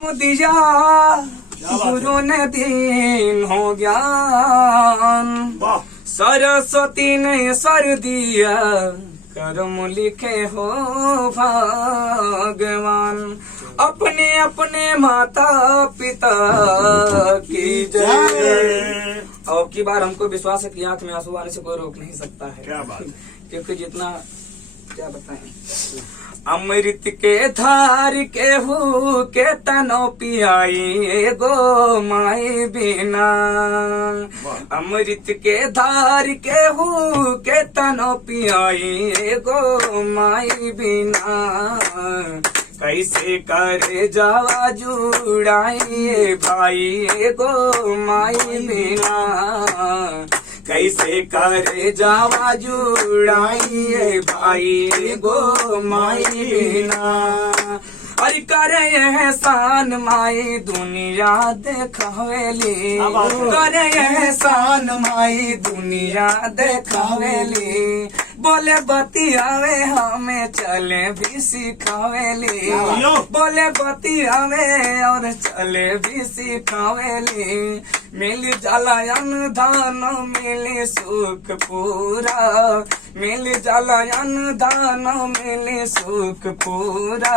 दिया गुरु ने दीन हो ज्ञान, सरस्वती ने सर दिया कर्म लिखे हो भगवान। अपने अपने माता पिता की जय। और की बार हमको विश्वास है कि आंख में आंसू आने से कोई रोक नहीं सकता है। क्या बात, क्योंकि जितना क्या बताएं, अमृत के धार के हु के तनो पियाई गो माई बिना। अमृत के धार के हु के तनो पियाई गो माई बिना। कैसे करे जावा जुड़ाई भाई गो माई बिना। कैसे करे जावा जुड़ाई भाई गो माई बिना। अरे करे एहसान माई दुनिया देखावेली, करे एहसान माई दुनिया देखावेली। बोले बतियावे हमें चले भी सिखावेली, बोले बतियावे और चले भी सिखावेली। मिल जाला अनुदान मिले सुख पूरा, मिल जाला अनुदान मिले सुख पूरा।